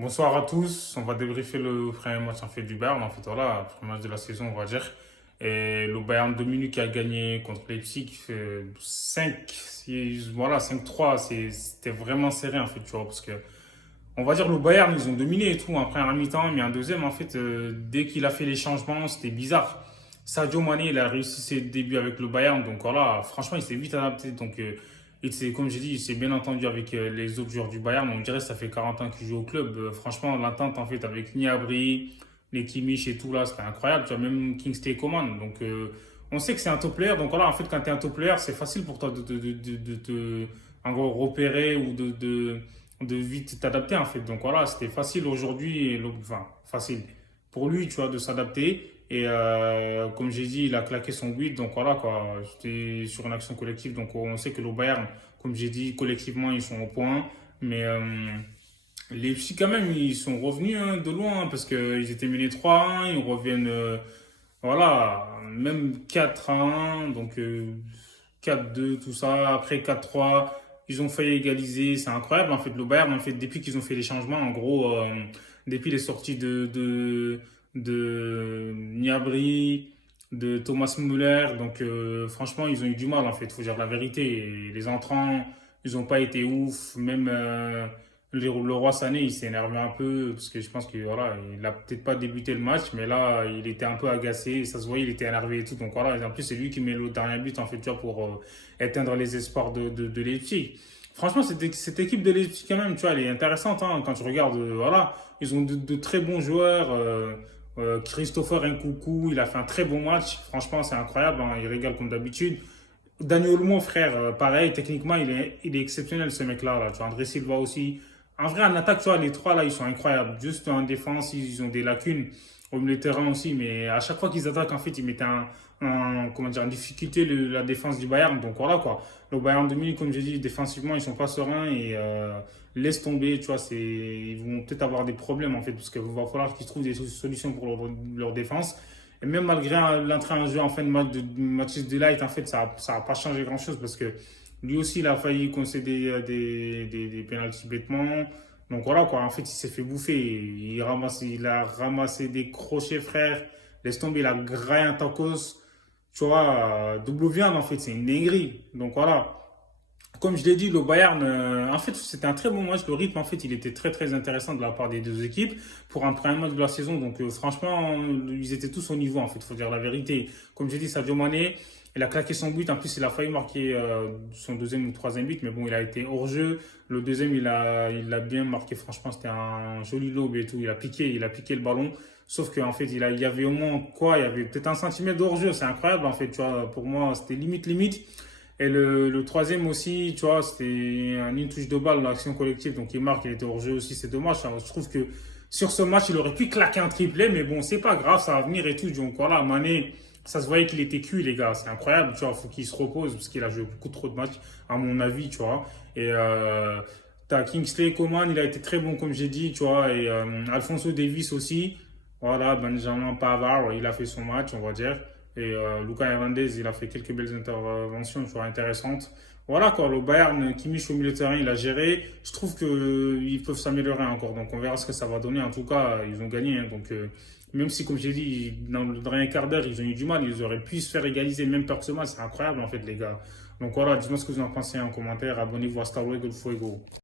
Bonsoir à tous, on va débriefer le premier match en fait du Bayern, en fait voilà, premier match de la saison on va dire. Et le Bayern de Munich qui a gagné contre Leipzig 5, voilà 5-3, c'était vraiment serré en fait tu vois, parce que on va dire le Bayern ils ont dominé et tout en première mi-temps, mais en deuxième en fait dès qu'il a fait les changements c'était bizarre. Sadio Mané il a réussi ses débuts avec le Bayern, donc voilà, franchement il s'est vite adapté, donc et c'est, comme j'ai dit, c'est bien entendu avec les autres joueurs du Bayern. On dirait que ça fait 40 ans qu'il joue au club. Franchement, l'entente en fait avec Gnabry, les Kimmich et tout là, c'était incroyable. Tu vois, même Kingsley Coman. Donc, on sait que c'est un top player. Donc voilà, en fait, quand tu es un top player, c'est facile pour toi de te en gros, repérer ou de vite t'adapter en fait. Donc voilà, c'était facile aujourd'hui. Enfin, facile pour lui, tu vois, de s'adapter. Et comme j'ai dit, il a claqué son but. Donc voilà, quoi. C'était sur une action collective. Donc on sait que le Bayern, comme j'ai dit, collectivement, ils sont au point. Mais les Leipzig, quand même, ils sont revenus hein, de loin hein, parce qu'ils étaient menés 3-1. Ils reviennent, voilà, même 4-1. Donc 4-2, tout ça. Après 4-3, ils ont failli égaliser. C'est incroyable. En fait, le Bayern, en fait, depuis qu'ils ont fait les changements, en gros, depuis les sorties de Gnabry, de Thomas Müller. Donc, franchement, ils ont eu du mal, en fait. Il faut dire la vérité. Et les entrants, ils n'ont pas été ouf. Même le roi Sané, il s'est énervé un peu parce que je pense que voilà, il a peut-être pas débuté le match, mais là, il était un peu agacé. Ça se voyait, il était énervé et tout. Donc voilà, et en plus, c'est lui qui met le dernier but, en fait, tu vois, pour éteindre les espoirs de Leipzig. Franchement, cette équipe de Leipzig, quand même, tu vois, elle est intéressante hein, quand tu regardes. Voilà, ils ont de très bons joueurs. Christopher Nkunku, il a fait un très bon match. Franchement, c'est incroyable. Hein, il régale comme d'habitude. Daniel Olmo, frère, pareil, techniquement, il est exceptionnel ce mec-là. Là. Tu vois, André Silva aussi. En vrai, en attaque, tu vois, les trois là, ils sont incroyables. Juste en défense, ils ont des lacunes. Au milieu de terrain aussi, mais à chaque fois qu'ils attaquent, en fait, ils mettent comment dire, en difficulté la défense du Bayern. Donc voilà quoi. Le Bayern de Munich, comme j'ai dit, défensivement, ils sont pas sereins et laisse tomber. Tu vois, ils vont peut-être avoir des problèmes en fait, parce qu'il va falloir qu'ils trouvent des solutions pour leur défense. Et même malgré l'entrée en jeu en fin de match de Mathis de Ligt, en fait, ça n'a pas changé grand-chose parce que lui aussi, il a failli concéder des pénaltys bêtement. Donc voilà quoi, en fait, il s'est fait bouffer. Il a ramassé des crochets, frère. Laisse tomber, il a graillé un tacos. Tu vois, double viande, en fait, c'est une dinguerie. Donc voilà. Comme je l'ai dit, le Bayern, en fait, c'était un très bon match. Le rythme, en fait, il était très, très intéressant de la part des deux équipes pour un premier match de la saison. Donc, franchement, ils étaient tous au niveau, en fait, il faut dire la vérité. Comme j'ai dit, Sadio Mané, il a claqué son but. En plus, il a failli marquer son deuxième ou troisième but, mais bon, il a été hors jeu. Le deuxième, il a bien marqué. Franchement, c'était un joli lob et tout. Il a piqué le ballon. Sauf qu'en fait, il y avait au moins quoi? Il y avait peut-être un centimètre de hors-jeu. C'est incroyable, en fait. Tu vois, pour moi, c'était limite, limite. Et le troisième aussi, tu vois, c'était une touche de balle, l'action collective. Donc il marque, il était hors jeu aussi, c'est dommage. Enfin, je trouve que sur ce match, il aurait pu claquer un triplé, mais bon, c'est pas grave, ça va venir et tout. Donc voilà, Mané, ça se voyait qu'il était cuit, les gars. C'est incroyable, tu vois, faut qu'il se repose parce qu'il a joué beaucoup trop de matchs, à mon avis, tu vois. Et t'as Kingsley Coman, il a été très bon, comme j'ai dit, tu vois. Et Alfonso Davies aussi. Voilà, Benjamin Pavard, il a fait son match, on va dire. Et Lucas Hernandez, il a fait quelques belles interventions, tu vois, intéressantes. Voilà quoi, le Bayern, Kimmich au milieu de terrain, il a géré. Je trouve qu'ils peuvent s'améliorer encore. Donc on verra ce que ça va donner. En tout cas, ils ont gagné. Hein. Donc même si, comme j'ai dit, dans le dernier quart d'heure, ils ont eu du mal, ils auraient pu se faire égaliser même peur que ce match. C'est incroyable en fait, les gars. Donc voilà, dites-moi ce que vous en pensez en commentaire. Abonnez-vous à Star Wars Fuego.